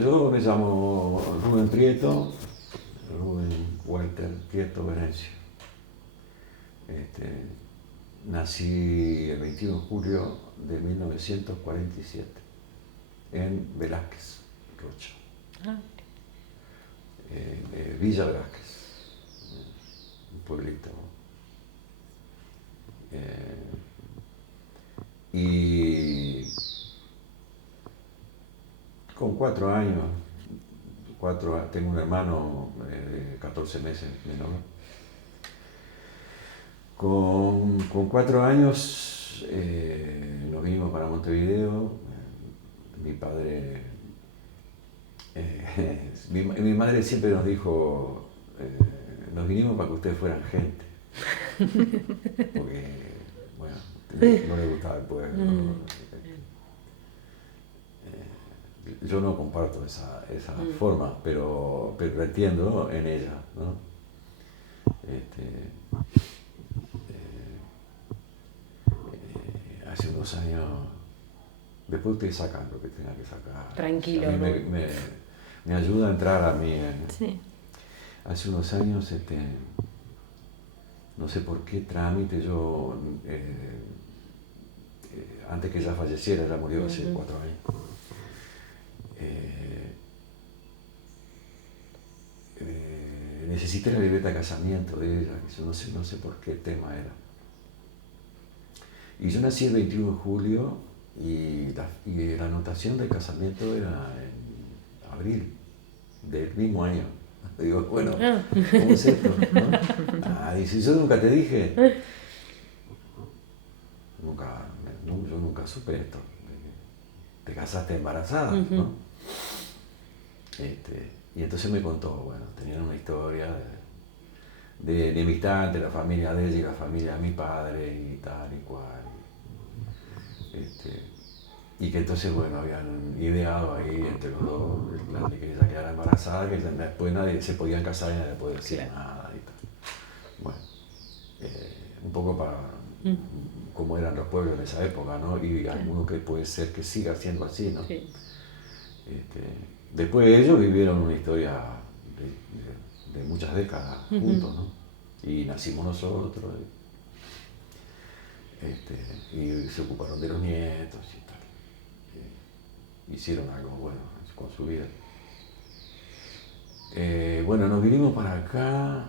Yo me llamo Rubén Prieto, Rubén Walter Prieto Venencio. Nací el 21 de julio de 1947 en Velázquez, Rocha, Villa Velázquez, un pueblito. Y con 4 años, tengo un hermano de 14 meses menor. Con 4 años nos vinimos para Montevideo. Mi padre, mi madre siempre nos dijo, nos vinimos para que ustedes fueran gente. Porque, bueno, no le gustaba el pueblo. Yo no comparto esa forma, pero la entiendo en ella, ¿no? Hace unos años, después ustedes sacan lo que tengan que sacar. Tranquilo. A mí me ayuda a entrar a mí. Sí. Hace unos años, no sé por qué trámite, yo, antes que ella falleciera, ella murió hace 4 años. Necesité la libreta de casamiento de ella, yo no sé por qué tema era. Y yo nací el 21 de julio y la anotación del casamiento era en abril del mismo año. Digo, bueno, ¿cómo es esto? ¿No? Dice, yo nunca te dije. Yo nunca supe esto. Te casaste embarazada, ¿no? Y entonces me contó, bueno, tenían una historia de amistad entre la familia de ella y la familia de mi padre y tal y cual. Y que entonces, bueno, habían ideado ahí entre los dos el plan de que ella quedara embarazada, que después nadie se podían casar y nadie le podía decir nada y tal. Bueno, un poco para cómo eran los pueblos en esa época, ¿no? Y alguno que puede ser que siga siendo así, ¿no? Sí. Después ellos vivieron una historia de muchas décadas juntos, ¿no? Y nacimos nosotros. Y se ocuparon de los nietos y tal. Hicieron algo bueno con su vida. Bueno, nos vinimos para acá.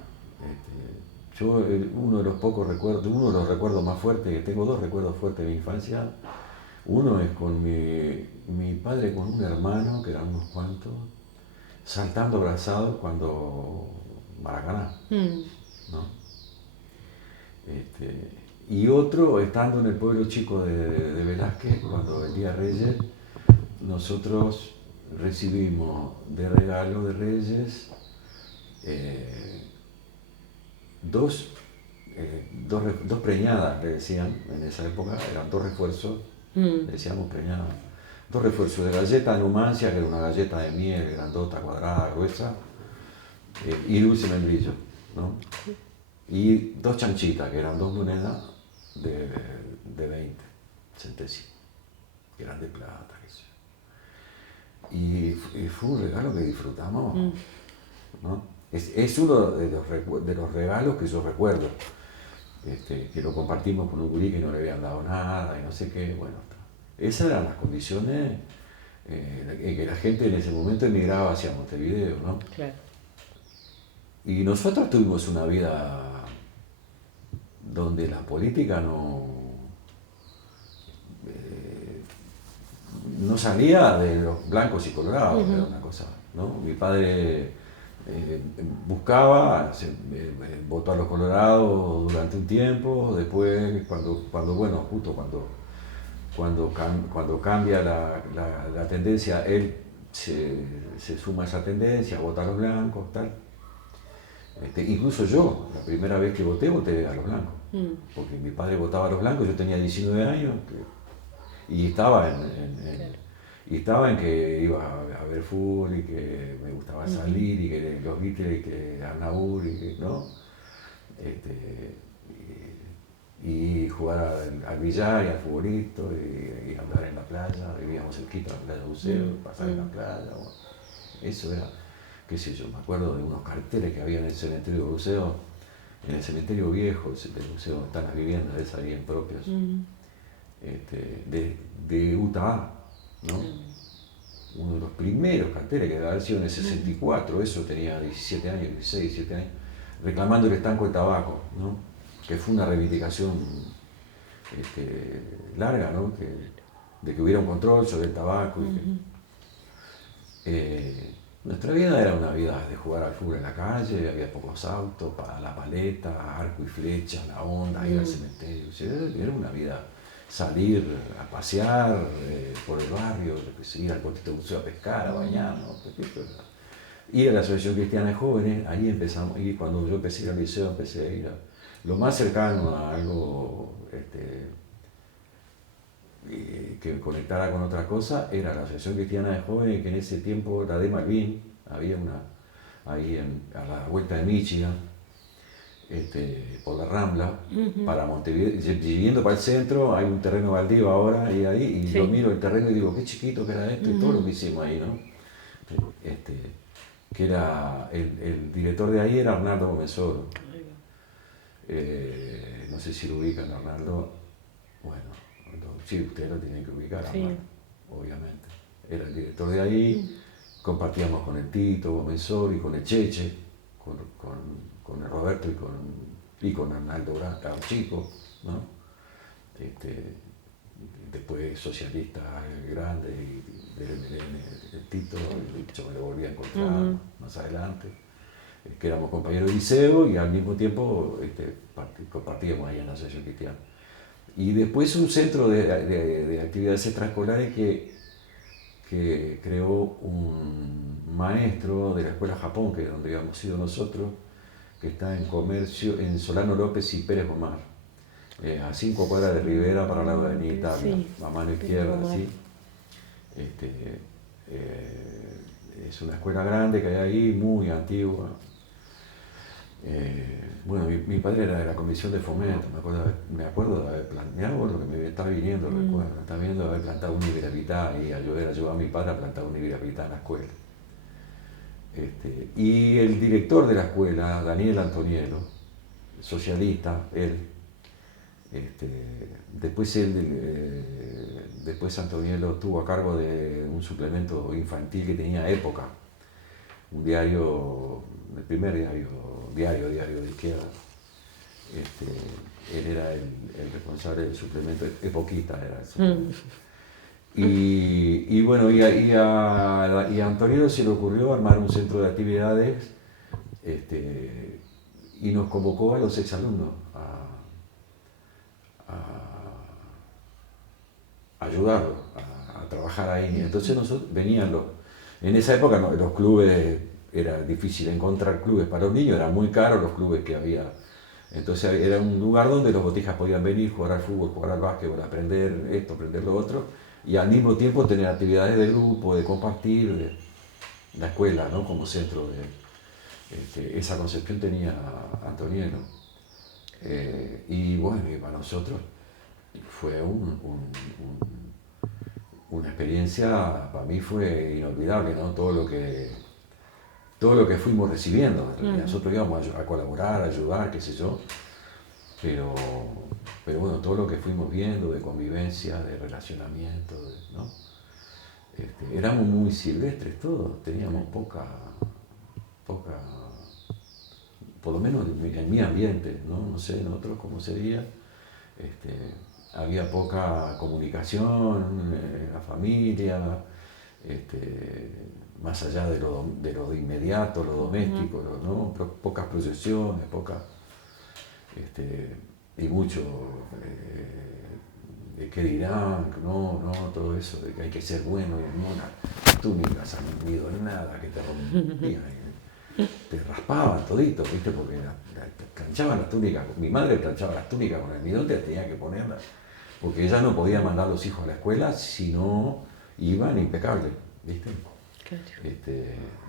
Yo, uno de los recuerdos más fuertes, que tengo 2 recuerdos fuertes de mi infancia. Uno es con mi padre con un hermano, que eran unos cuantos, saltando abrazados cuando Maracaná, ¿no? Y otro, estando en el pueblo chico de Velázquez, cuando el Día Reyes, nosotros recibimos de regalo de Reyes dos preñadas, le decían en esa época, eran 2 refuerzos, le decíamos preñadas, 2 refuerzos de galleta de Numancia, que era una galleta de miel grandota, cuadrada, gruesa, y dulce membrillo, ¿no? Y 2 chanchitas, que eran 2 monedas de 20 centésimos, que eran de plata, qué sé yo. Y fue un regalo que disfrutamos, ¿no? Es uno de los regalos que yo recuerdo, que lo compartimos con un gurí que no le habían dado nada y no sé qué. Bueno, esas eran las condiciones en que la gente en ese momento emigraba hacia Montevideo, ¿no? Claro. Y nosotros tuvimos una vida donde la política no salía de los blancos y colorados, era una cosa, ¿no? Mi padre buscaba, votó a los colorados durante un tiempo, después bueno, justo cuando cambia la tendencia, él se suma a esa tendencia, vota a los blancos, tal. Incluso yo, la primera vez que voté a los blancos, porque mi padre votaba a los blancos, yo tenía 19 años y estaba en que iba a ver fútbol y que me gustaba salir y que los Beatles y que Arnaud y que, ¿no? Y jugar al billar y al futbolito y andar en la playa, vivíamos cerquita de la playa de Buceo, pasar en la playa. Bueno. eso era, qué sé yo, me acuerdo de unos carteles que había en el cementerio Buceo, en el cementerio viejo del Buceo, donde están las viviendas de esas bien propias, de UTA, ¿no? Uno de los primeros carteles que debe haber sido en el 64, eso tenía 17 años, 16, 17 años, reclamando el estanco de tabaco, ¿no? Que fue una reivindicación larga, ¿no? De que hubiera un control sobre el tabaco. Nuestra vida era una vida de jugar al fútbol en la calle, había pocos autos, la paleta, arco y flecha, la onda, ir al cementerio. O sea, era una vida, salir a pasear por el barrio, ir al Cotito Buceo a pescar, a bañarnos. Ir a la Asociación Cristiana de Jóvenes, ahí empezamos, y cuando yo empecé a ir al liceo, empecé a ir a lo más cercano a algo que conectara con otra cosa, era la Asociación Cristiana de Jóvenes, que en ese tiempo, la de Malvin, había una ahí a la vuelta de Michigan, por la Rambla, para Montevideo, yendo para el centro, hay un terreno baldío ahora, y ahí, y yo miro el terreno y digo, qué chiquito que era esto, y todo lo que hicimos ahí, ¿no? Que era, el director de ahí era Arnaldo Gómez Oro. No sé si lo ubican, Arnaldo. Bueno, sí, ustedes lo tienen que ubicar, Arnaldo, obviamente. Era el director de ahí, compartíamos con el Tito Gómez Oro y con el Cheche, con el Roberto y con Arnaldo Chico, ¿no? Después socialista grande y del MLN, el Tito, y yo me lo volví a encontrar más adelante, que éramos compañeros de liceo y al mismo tiempo compartíamos ahí en la Asociación Cristiana. Y después un centro de actividades extraescolares que creó un maestro de la Escuela Japón, que es donde habíamos ido nosotros, que está en Comercio, en Solano López y Pérez Omar, a 5 cuadras de Rivera para la Avenida Italia, a mano izquierda, así. Es una escuela grande que hay ahí, muy antigua. Bueno, mi padre era de la comisión de fomento, me acuerdo de haber plantado, lo que me estaba viniendo, recuerdo, estaba viendo de haber plantado un iberapitá y ayudar a mi padre a plantar un iberapitá en la escuela. Y el director de la escuela, Daniel Antonielo, socialista, él, después Antonielo estuvo a cargo de un suplemento infantil que tenía Época, un diario, el primer diario de izquierda. Él era el responsable del suplemento, Epoquita era el suplemento. Y bueno, y a Antonielo se le ocurrió armar un centro de actividades y nos convocó a los exalumnos a ayudarlo a trabajar ahí. Entonces nosotros en esa época los clubes, era difícil encontrar clubes para los niños, eran muy caros los clubes que había. Entonces era un lugar donde los botijas podían venir, jugar al fútbol, jugar al básquetbol, aprender esto, aprender lo otro, y al mismo tiempo tener actividades de grupo, de compartir, de la escuela, ¿no? Como centro de esa concepción tenía Antonielo. Y bueno, y para nosotros fue una experiencia, para mí fue inolvidable, ¿no? Todo lo que fuimos recibiendo. Nosotros íbamos a colaborar, a ayudar, qué sé yo, pero bueno, todo lo que fuimos viendo de convivencia, de relacionamiento, ¿no? Éramos muy silvestres todos, teníamos poca, por lo menos en mi ambiente, no sé en otros cómo sería, había poca comunicación en la familia, más allá de lo inmediato, lo doméstico, ¿no? Pocas proyecciones, y mucho de qué dirán, no, todo eso, de que hay que ser bueno, y en una túnica se han unido en nada, que te rompían, te raspaban todito, ¿viste? Porque planchaban las túnicas, mi madre planchaba las túnicas con almidón, te tenía que ponerlas, porque ella no podía mandar a los hijos a la escuela si no iban impecables, ¿viste?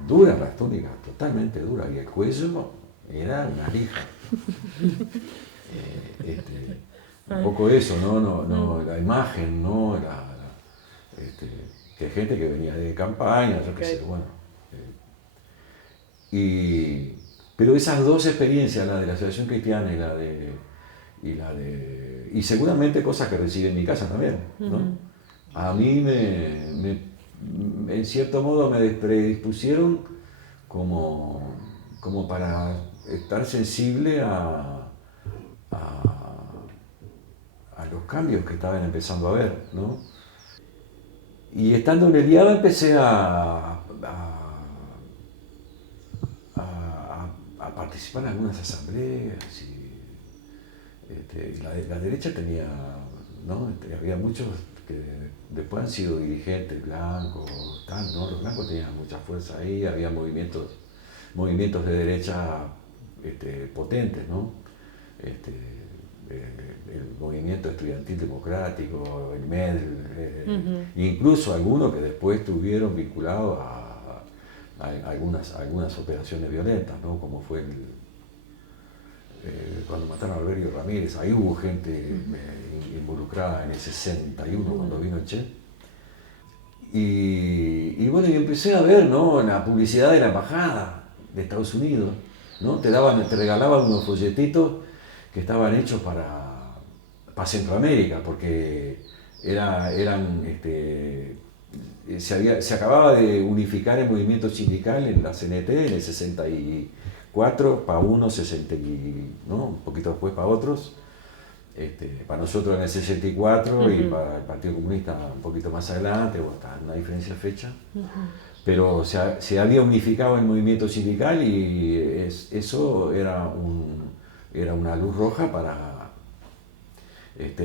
Duras las túnicas, totalmente duras, y el cuello era una lija. Un poco eso, ¿no? La imagen, ¿no? Que gente que venía de campaña, yo qué sé, bueno, Pero esas dos experiencias, la de la Asociación Cristiana y seguramente cosas que recibí en mi casa también, ¿no? A mí en cierto modo me predispusieron como para estar sensible a los cambios que estaban empezando a ver, ¿no? Y estando en el IABA empecé a participar en algunas asambleas y la derecha tenía, ¿no? Había muchos que después han sido dirigentes blancos, ¿no? Los blancos tenían mucha fuerza ahí, había movimientos de derecha potentes, ¿no? El movimiento estudiantil democrático, el MED, incluso algunos que después estuvieron vinculados a algunas operaciones violentas, ¿no? Como fue cuando mataron a Alberio Ramírez, ahí hubo gente involucrada en el 61 cuando vino el Che. Y bueno, y empecé a ver, ¿no? En la publicidad de la embajada de Estados Unidos, ¿no? Te regalaban unos folletitos que estaban hechos para Centroamérica, porque se acababa de unificar el movimiento sindical en la CNT en el 64, para unos, ¿no? Un poquito después para otros, para nosotros en el 64 y para el Partido Comunista un poquito más adelante, está una diferencia de fecha. Pero se había unificado el movimiento sindical y eso era una luz roja para...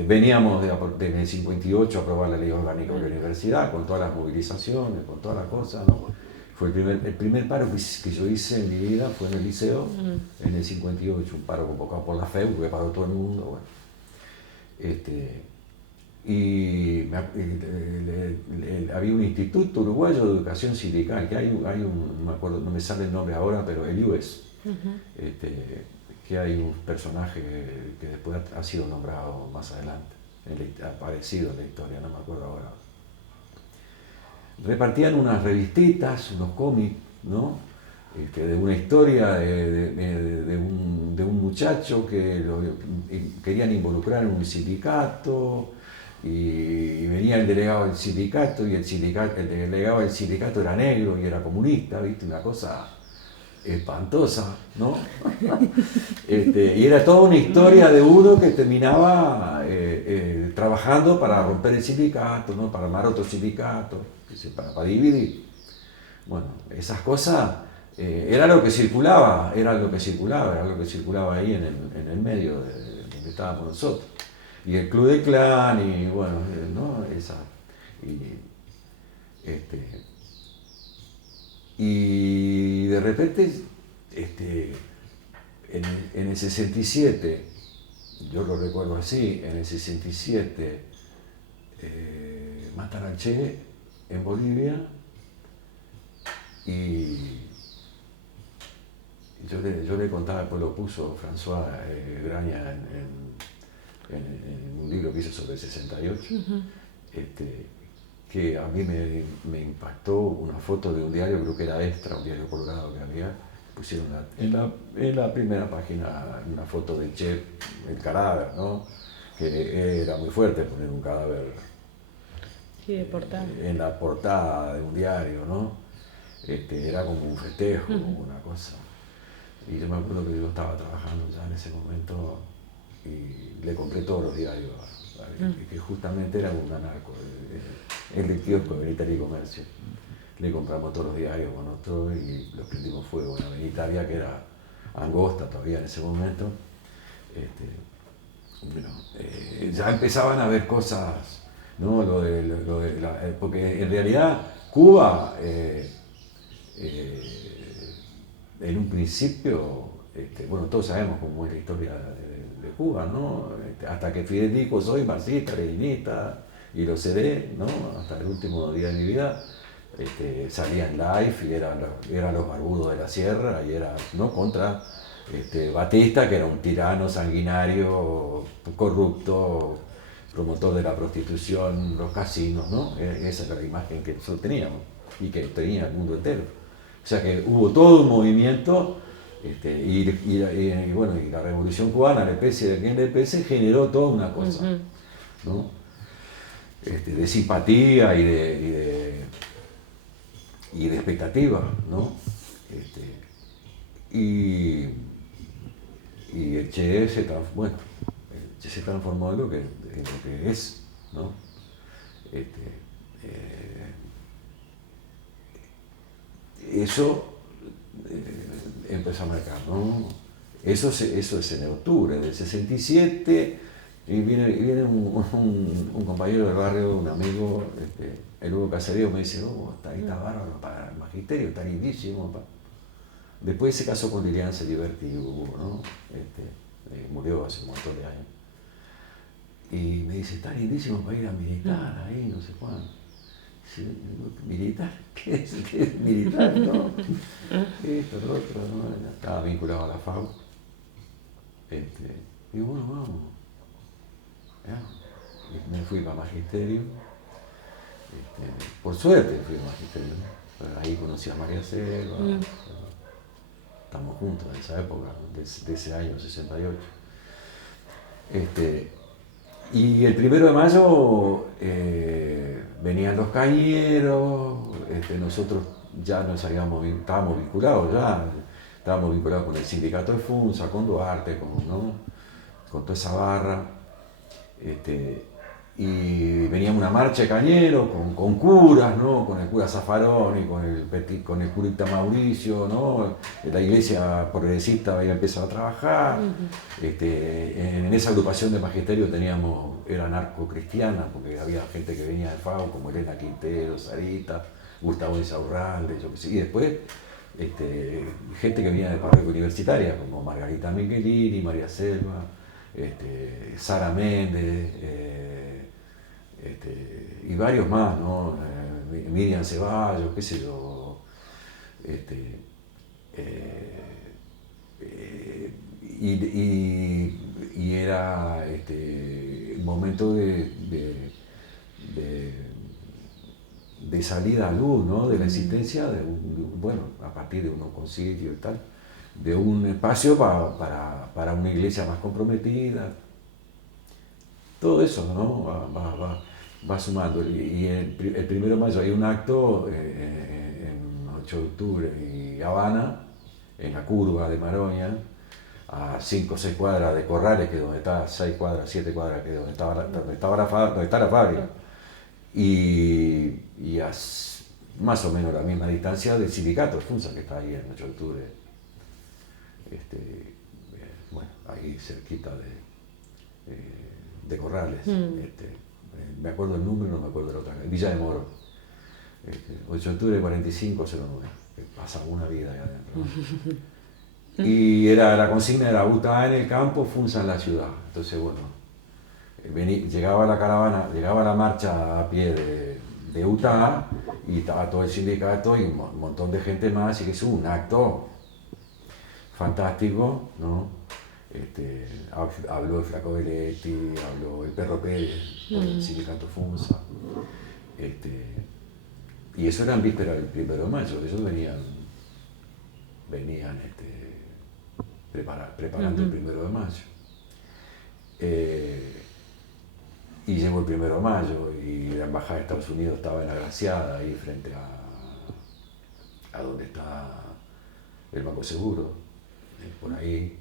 veníamos en el 58 a aprobar la ley orgánica de la universidad, con todas las movilizaciones, con todas las cosas, ¿no? Fue el primer paro que yo hice en mi vida, fue en el liceo, en el 58, un paro convocado por la FEU, que paró todo el mundo. Bueno. Había un instituto uruguayo de educación sindical, que hay un, no me acuerdo, no me sale el nombre ahora, pero el IUES, que hay un personaje que después ha sido nombrado más adelante, aparecido en la historia, no me acuerdo ahora. Repartían unas revistitas, unos cómics, ¿no? De una historia de un muchacho que querían involucrar en un sindicato y venía el delegado del sindicato y el delegado del sindicato era negro y era comunista, ¿viste? Una cosa espantosa, ¿no? Y era toda una historia de uno que terminaba trabajando para romper el sindicato, ¿no? Para armar otro sindicato, para dividir. Bueno, esas cosas era lo que circulaba ahí en el medio donde estábamos nosotros. Y el Club de Clan, y bueno, ¿no? Y de repente, en el 67, yo lo recuerdo así, en el 67 matan al Che en Bolivia y yo le contaba, después lo puso François Graña en un libro que hizo sobre el 68, que a mí me impactó una foto de un diario, creo que era Extra, un diario colgado que había, pusieron en la primera página una foto del Che, el cadáver, ¿no? Que era muy fuerte poner un cadáver en la portada de un diario, ¿no? Era como un festejo, como una cosa. Y yo me acuerdo que yo estaba trabajando ya en ese momento y le compré todos los diarios, que justamente era un anarco, el kiosco de Italia y Comercio. Le compramos todos los diarios con nosotros y los prendimos fuego en Avenida Italia, que era angosta todavía en ese momento. Ya empezaban a haber cosas, ¿no? Porque en realidad Cuba, en un principio, bueno, todos sabemos cómo es la historia de Cuba, ¿no? Hasta que Fidel dijo, soy marxista, leninista, y lo seré, ¿no? Hasta el último día de mi vida. Salía en live y eran los barbudos de la sierra y era, ¿no? Contra Batista, que era un tirano sanguinario, corrupto, promotor de la prostitución, los casinos, ¿no? Esa era la imagen que nosotros teníamos y que tenía el mundo entero. O sea que hubo todo un movimiento, bueno, y la Revolución Cubana, la especie de quien le pese, generó toda una cosa, ¿no? De simpatía y de expectativa, ¿no? Y el Che bueno, el Che se transformó en lo que es, ¿no? Eso empezó a marcar, ¿no? Eso es en octubre del 67, y viene un compañero del barrio, un amigo, el Hugo Caserío, me dice, está bárbaro para el magisterio, está lindísimo. Después se casó con Liliana Celiberti, Hugo, ¿no? Murió hace un montón de años. Y me dice, está lindísimo para ir a militar ahí, no sé cuándo. ¿Militar? ¿Qué es militar? ¿No? Esto, lo otro, ¿no? Estaba vinculado a la FAU. Digo, bueno, vamos. ¿Ya? Y me fui para magisterio. Por suerte fui a magisterio, ¿no? Ahí conocí a María Selva. Estamos juntos en esa época, de ese año 68. Y el 1 de mayo venían los cañeros, nosotros ya estábamos vinculados con el sindicato de Funza, con Duarte, con toda esa barra. Y venía una marcha de cañeros con curas, ¿no? Con el cura Zaffaroni, con el curita Mauricio, ¿no? La iglesia progresista había empezado a trabajar. En esa agrupación de magisterio era narco-cristiana, porque había gente que venía de FAO, como Elena Quintero, Sarita, Gustavo Insaurralde, yo qué sé. Y después gente que venía de parroquia universitaria, como Margarita Michelini, María Selva, Sara Méndez, y varios más, ¿no? Miriam Ceballos, qué sé yo. Y era el momento de salida a luz, ¿no? De la existencia bueno, a partir de un concilio y tal, de un espacio para una iglesia más comprometida. Todo eso, ¿no? Va sumando. Y el 1 de mayo hay un acto en 8 de octubre y Habana, en la curva de Maroña, a 5 o 6 cuadras de Corrales, que es donde está, 6 cuadras, 7 cuadras, que es donde está la fábrica. Y a más o menos la misma distancia del sindicato de Funza, que está ahí en 8 de octubre. Bueno, ahí cerquita de Corrales. Me acuerdo el número, no me acuerdo la otra, Villa de Moro. 8 de octubre 4509. Pasa una vida ahí adentro, ¿no? Y la consigna era UTA en el campo, Funza en la ciudad. Entonces, bueno, llegaba la caravana, llegaba la marcha a pie de UTA y estaba todo el sindicato y un montón de gente más, y que es un acto fantástico, ¿no? Habló el Flaco Belletti, habló el Perro Pérez, el sindicato Funza. Y eso era en víspera del 1 de mayo, ellos venían preparando el 1 de mayo. Y llegó el 1 de mayo y la embajada de Estados Unidos estaba en Agraciada, ahí frente a donde está el Banco Seguro, por ahí.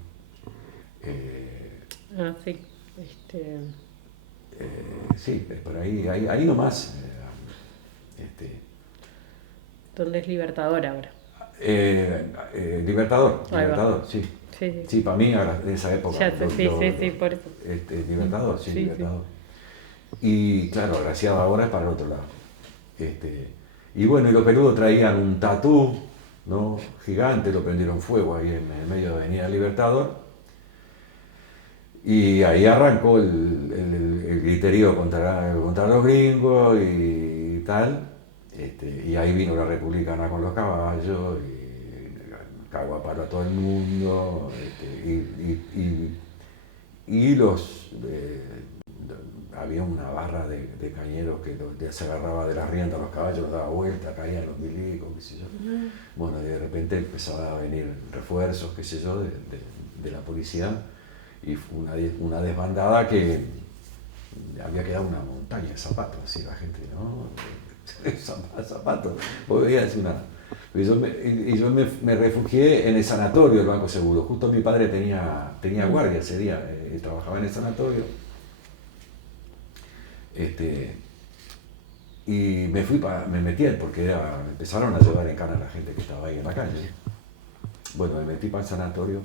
Sí. Sí, es por ahí nomás. ¿Dónde es Libertador ahora? Libertador, sí. Sí, para mí en esa época. Ya sé, sí, por eso. Libertador, sí, Libertador. Y claro, Agraciada ahora es para el otro lado. Y bueno, y los peludos traían un tatú, ¿no? Gigante, lo prendieron fuego ahí en el medio de Avenida Libertador. Y ahí arrancó el griterío contra los gringos y tal. Y ahí vino la republicana con los caballos y cagó a palo a todo el mundo. había una barra de cañeros que se agarraba de las riendas a los caballos, los daba vuelta, caían los milicos, qué sé yo. Bueno, y de repente empezaba a venir refuerzos, qué sé yo, de la policía, y fue una desbandada que había quedado una montaña de zapatos, así la gente, ¿no? Zapatos. Vos veías una... Y yo me refugié en el sanatorio del Banco Seguro. Justo mi padre tenía guardia ese día, trabajaba en el sanatorio. Y me metí porque me empezaron a llevar en cana a la gente que estaba ahí en la calle. Bueno, me metí para el sanatorio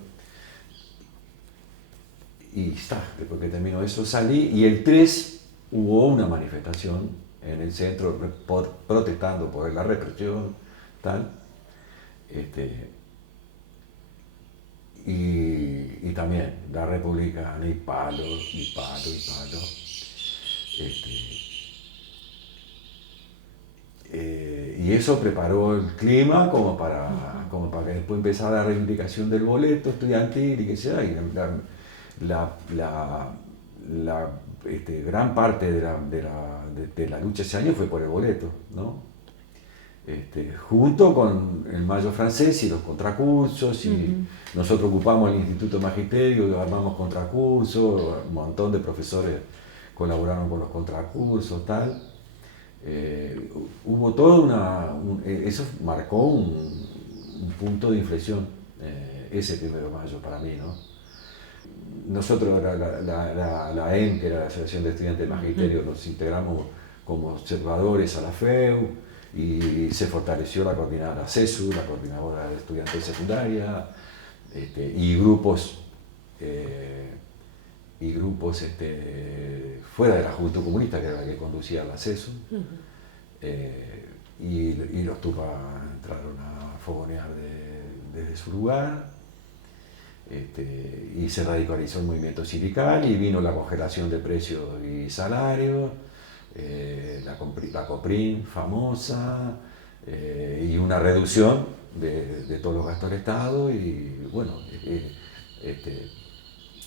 y después que terminó eso salí, y el 3 hubo una manifestación en el centro protestando por la represión, tal. Y también la republicana, y palo. Y eso preparó el clima como para que después empezara la reivindicación del boleto estudiantil y que sea, y gran parte de la lucha ese año fue por el boleto, ¿no? Junto con el Mayo francés y los contracursos, y nosotros ocupamos el Instituto Magisterio, armamos contracursos, un montón de profesores colaboraron con los contracursos, tal. Hubo toda eso marcó un punto de inflexión, ese 1 de mayo para mí, ¿no? Nosotros, la EM, que era la Asociación de Estudiantes de Magisterio, nos integramos como observadores a la FEU, y se fortaleció la CESU, la Coordinadora de Estudiantes de Secundaria, y grupos fuera de la Juventud Comunista, que era la que conducía la CESU, y los Tupas entraron a fogonear desde su lugar, y se radicalizó el movimiento sindical, y vino la congelación de precios y salarios, la COPRIN famosa, y una reducción de todos los gastos del Estado, y bueno,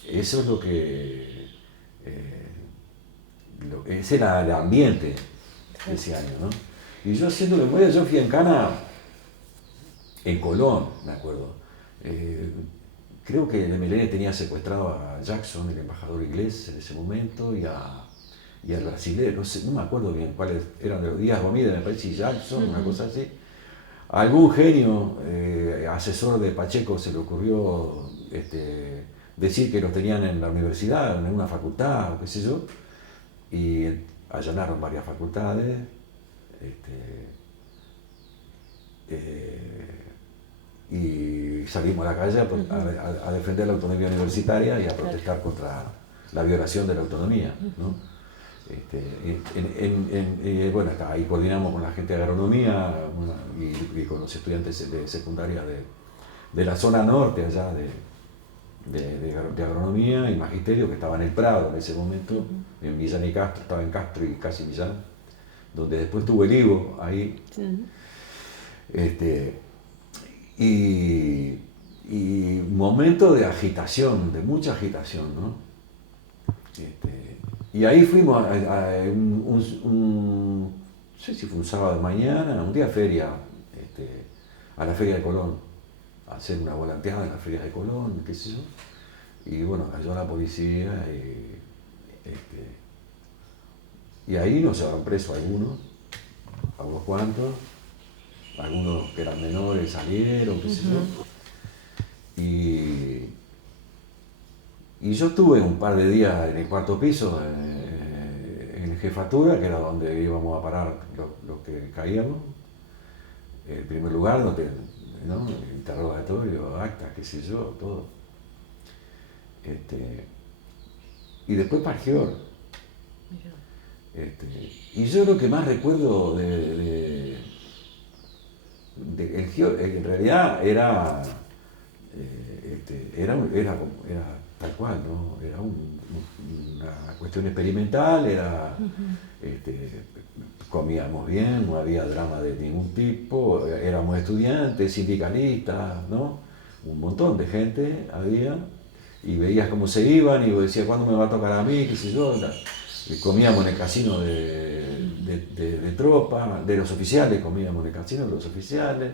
eso es lo que... ese era el ambiente de ese año, ¿no? Y yo haciendo memoria, yo fui en Cana, en Colón, me acuerdo. Creo que el MLN tenía secuestrado a Jackson, el embajador inglés en ese momento, y al brasileño, no me acuerdo bien cuáles eran de los días Gomide, me parece, y Jackson, una cosa así. A algún genio, asesor de Pacheco, se le ocurrió decir que los tenían en la universidad, en una facultad, o qué sé yo, y allanaron varias facultades, y salimos a la calle a defender la autonomía universitaria y a protestar contra la violación de la autonomía, ¿no? Bueno, ahí coordinamos con la gente de agronomía y con los estudiantes de secundaria de la zona norte, allá de agronomía y magisterio, que estaba en el Prado en ese momento, en Millán y Castro, estaba en Castro y casi Millán, donde después tuvo el Ivo ahí. Y momento de agitación, de mucha agitación, ¿no? Y ahí fuimos no sé si fue un sábado de mañana, un día feria, a la Feria de Colón, a hacer una volanteada en la Feria de Colón, qué sé yo. Y bueno, cayó la policía y ahí nos llevaron presos algunos cuantos, algunos que eran menores salieron, qué sé yo. Y yo estuve un par de días en el cuarto piso, en jefatura, que era donde íbamos a parar los que caíamos. El primer lugar, ¿no? Interrogatorio, actas, qué sé yo, todo. Y después Pargior. Y yo lo que más recuerdo el Gior, en realidad era tal cual, ¿no? Era una cuestión experimental, comíamos bien, no había drama de ningún tipo, éramos estudiantes, sindicalistas, ¿no? Un montón de gente había, y veías cómo se iban, y vos decías, ¿cuándo me va a tocar a mí? ¿Qué sé yo? comíamos en el casino de tropa, de los oficiales, comíamos en el casino de los oficiales.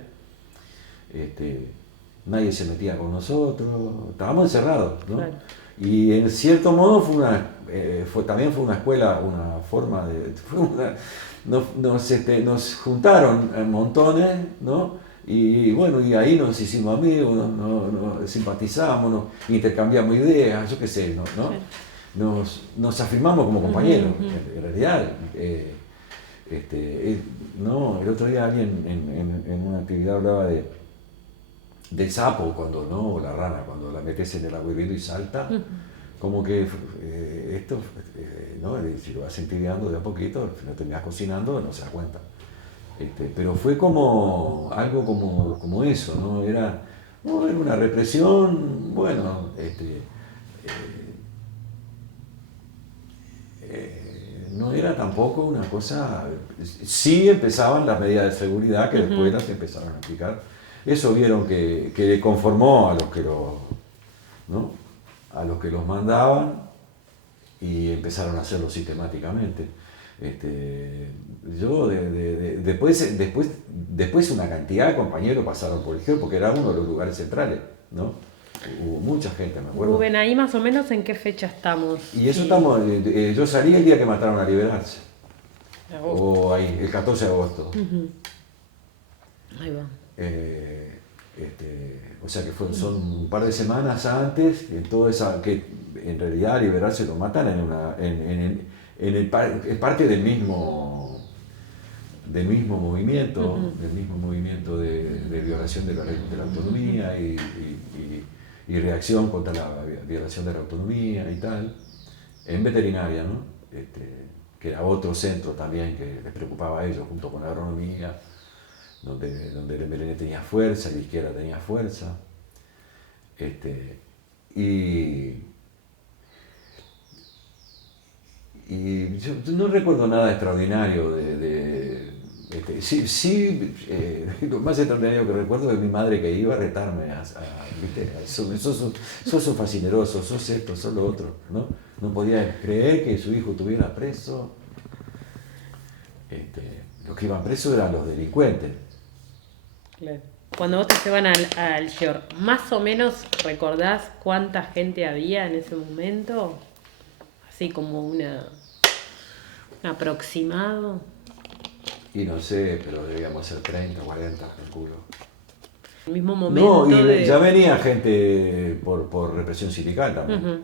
Nadie se metía con nosotros, estábamos encerrados, ¿no? Claro. Y en cierto modo también fue una escuela, una forma de... nos juntaron montones, ¿no? Y bueno, y ahí nos hicimos amigos, nos simpatizamos, nos intercambiamos ideas, yo qué sé, ¿no? Nos afirmamos como compañeros, en realidad. No, el otro día alguien en una actividad hablaba del sapo, cuando no, o la rana, cuando la metes en el agua hirviendo y salta, como que esto, ¿no? Si lo vas entibiando de a poquito, lo terminas cocinando, no se da cuenta. Pero fue como algo como eso, ¿no? Era una represión, bueno, no era tampoco una cosa. Sí empezaban las medidas de seguridad que después las empezaron a aplicar. Eso vieron que le conformó a los que ¿no? A los que los mandaban y empezaron a hacerlo sistemáticamente. Yo después una cantidad de compañeros pasaron por el GEO porque era uno de los lugares centrales, ¿no? Hubo mucha gente, me acuerdo. Rubén, ahí más o menos en qué fecha estamos. Y eso estamos, yo salí el día que mataron a Liberarse. Agosto. O ahí, el 14 de agosto. Ahí va. O sea que son un par de semanas antes, que en realidad Liberarse lo matan es parte del mismo movimiento, de violación de la autonomía y reacción contra la violación de la autonomía y tal, en veterinaria, ¿no? Que era otro centro también que les preocupaba a ellos, junto con la agronomía, donde el MLN tenía fuerza y la izquierda tenía fuerza. Y yo no recuerdo nada extraordinario lo más extraordinario que recuerdo es mi madre que iba a retarme ¿viste? Sos un fascineroso, sos esto, sos lo otro, ¿no? No podía creer que su hijo estuviera preso. Los que iban presos eran los delincuentes. Claro. Cuando vos te llevan al GEOR, ¿más o menos recordás cuánta gente había en ese momento? Así como un aproximado. Y no sé, pero debíamos ser 30, 40, calculo. El mismo momento. No, y ya venía gente por represión sindical también.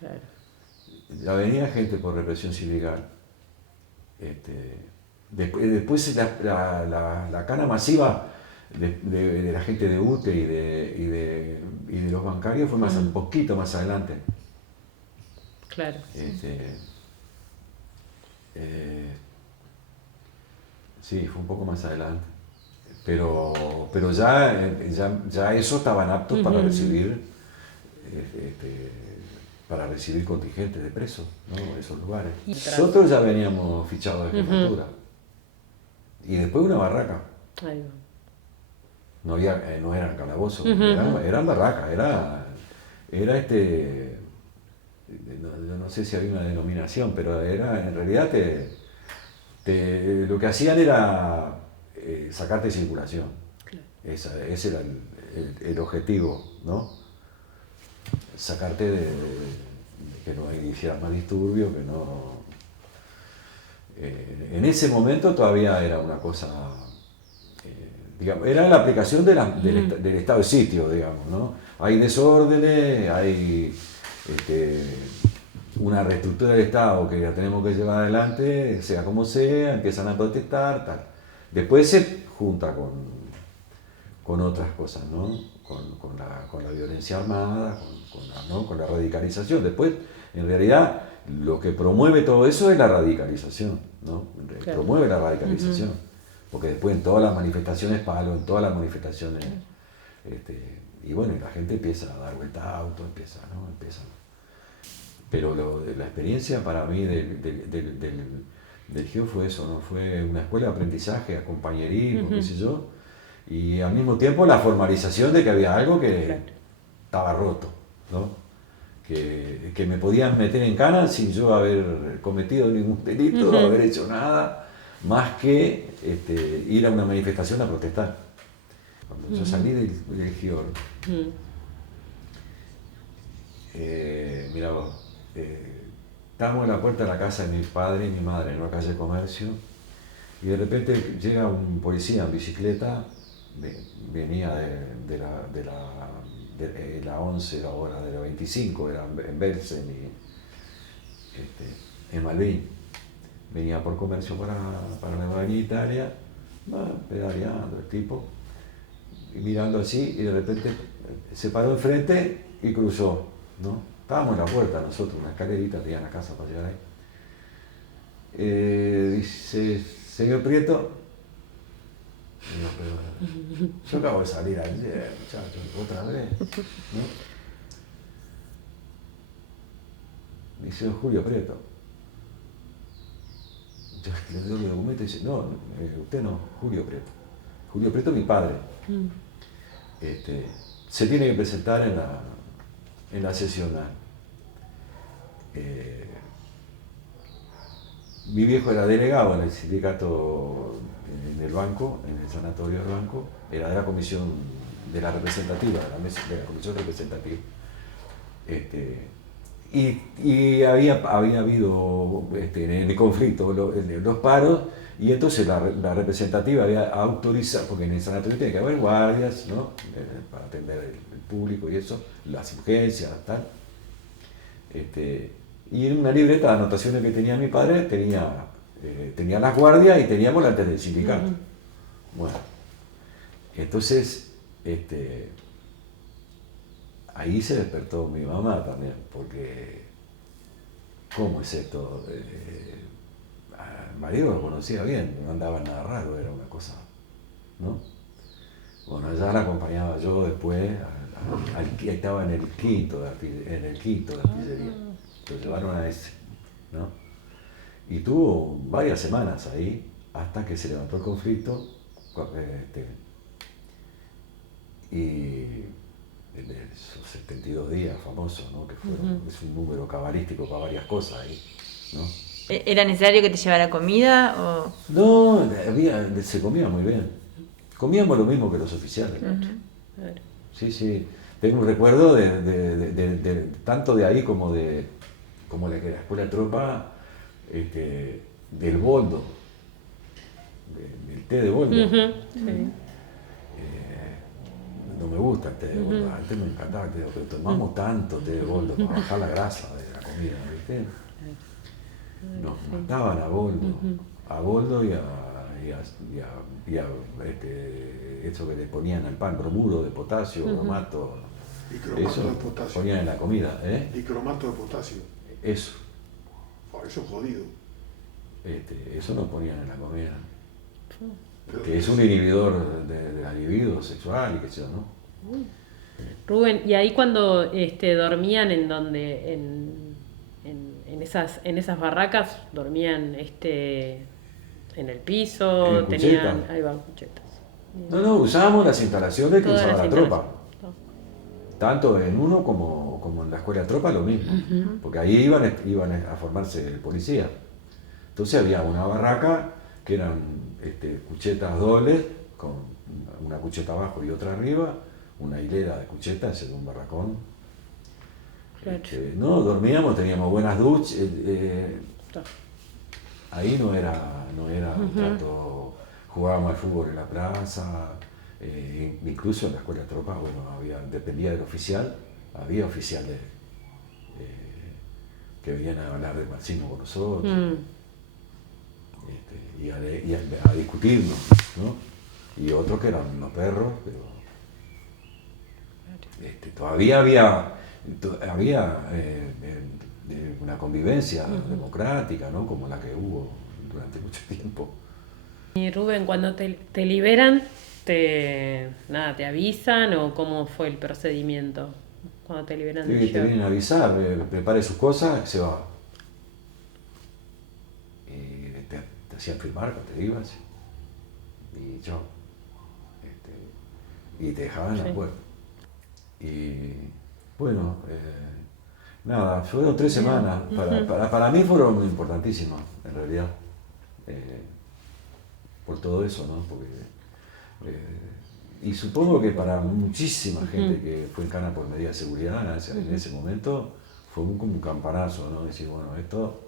Claro. Ya venía gente por represión sindical. Después la cana masiva de la gente de UTE y de los bancarios fue un poquito más adelante. Claro. Sí, fue un poco más adelante. Pero ya eso estaban aptos para recibir contingentes de presos, ¿no? En esos lugares. Nosotros ya veníamos fichados de jefatura. Y después una barraca. Ahí va. No eran calabozos, eran barracas, yo no sé si había una denominación, pero en realidad lo que hacían era sacarte de circulación. Claro. Ese era el objetivo, ¿no? Sacarte de que no hicieras más disturbio, que no... en ese momento todavía era una cosa, digamos, era la aplicación del estado de sitio, digamos, ¿no? Hay desórdenes, hay una reestructura del Estado que la tenemos que llevar adelante, sea como sea, empiezan a protestar, tal. Después se junta con otras cosas, ¿no? Con la violencia armada, con la radicalización. Después, en realidad, lo que promueve todo eso es la radicalización, ¿no? Claro. Promueve la radicalización. Porque después en todas las manifestaciones palo, en todas las manifestaciones, y bueno, y la gente empieza a dar vuelta a auto, empieza. Pero la experiencia para mí del GEO fue eso, ¿no? Fue una escuela de aprendizaje, compañerismo, qué sé yo, y al mismo tiempo la formalización de que había algo que estaba roto, ¿no? que me podían meter en cana sin yo haber cometido ningún delito, haber hecho nada, más que ir a una manifestación a protestar. Cuando yo salí del GIOR, mira vos, estábamos en la puerta de la casa de mi padre y mi madre, en una calle de Comercio, y de repente llega un policía en bicicleta, venía de la 11, ahora de la 25, era en Belsen y en Malvin. Venía por Comercio para la Avenida Italia, pedaleando el tipo, y mirando así, y de repente se paró enfrente y cruzó, ¿no? Estábamos en la puerta nosotros, una escalerita, tenía la casa para llegar ahí. Dice, señor Prieto, digo, pero yo acabo de salir ayer, muchachos, otra vez, ¿no? Dice, Julio Prieto. Yo le doy el documento y dice, no, usted no, Julio Prieto. Julio Prieto es mi padre. Se tiene que presentar en la sesional. Mi viejo era delegado en el sindicato, en el banco, en el sanatorio del banco, era de la comisión de la representativa, de la comisión representativa. Y había habido en el conflicto los paros, y entonces la representativa había autorizado, porque en el sanatorio tiene que haber guardias, ¿no? Para atender el público y eso, las urgencias, tal. Y en una libreta de anotaciones que tenía mi padre tenía las guardias y tenía volantes del sindicato. Bueno, entonces ahí se despertó mi mamá también, porque ¿cómo es esto? Al marido lo conocía bien, no andaba nada raro, era una cosa, ¿no? Bueno, allá la acompañaba yo después, estaba en el quinto de artillería, lo llevaron a ese, ¿no? Y tuvo varias semanas ahí, hasta que se levantó el conflicto, y esos 72 días famosos, ¿no? Que fueron, es un número cabalístico para varias cosas ahí, ¿no? ¿Era necesario que te llevara comida o...? No, se comía muy bien. Comíamos lo mismo que los oficiales. Sí, sí. Tengo un recuerdo tanto de ahí como de la escuela de tropa, del boldo, del té de boldo. Sí. No me gusta el té de boldo, antes me encantaba el té de boldo, pero tomamos tanto té de boldo para bajar la grasa de la comida, ¿viste? Nos mataban a boldo y eso que le ponían al pan, bromuro de potasio, bromato, Y cromato eso de potasio. ponían en la comida, Y cromato de potasio. Eso, Eso es jodido. eso nos ponían en la comida. Pero Que es un inhibidor de la libido sexual y qué sé yo, ¿no? Rubén, y ahí cuando dormían en esas barracas, dormían en el piso, En cucheta. tenían, ahí van cuchetas. No, usábamos las instalaciones que Todas usaba las la tropa. instalaciones. Tanto en uno como en la escuela de tropa lo mismo. Porque ahí iban a formarse policías. Entonces había una barraca que eran cuchetas dobles, con una cucheta abajo y otra arriba, una hilera de cuchetas en un barracón. Claro. No, dormíamos, teníamos buenas duchas. Está. Ahí no era un trato, jugábamos al fútbol en la plaza, incluso en la escuela de tropa, bueno, dependía del oficial, había oficiales que venían a hablar del marxismo con nosotros. Y a discutirnos, ¿no? Y otros que eran unos perros, pero todavía había una convivencia democrática, ¿no? Como la que hubo durante mucho tiempo. Y Rubén, cuando te liberan, te avisan o cómo fue el procedimiento cuando te liberan del Te show? vienen a avisar, prepare sus cosas, se va. Y te hacían firmar cuando te ibas. Y chao. Y te dejaban en la puerta. Y bueno, Nada, fueron 3 semanas. Para mí fueron importantísimas, en realidad. Por todo eso, ¿no? Porque, y supongo que para muchísima gente que fue en Cana por medida de seguridad en ese momento, fue como un campanazo, ¿no? Decir, bueno, esto...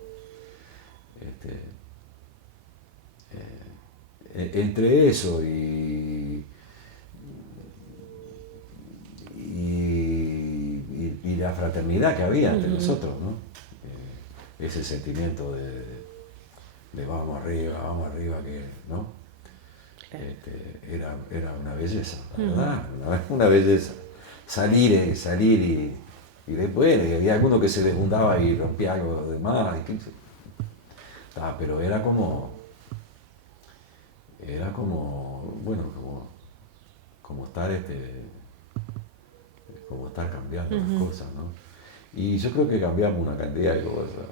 entre eso y la fraternidad que había entre nosotros, ¿no? Ese sentimiento de vamos arriba, que, ¿no? Era una belleza, la verdad, una belleza. Salir y después había alguno que se desbundaba y rompía algo de más, pero era como, bueno, como estar como estar cambiando las cosas, ¿no? Y yo creo que cambiamos una cantidad de cosas.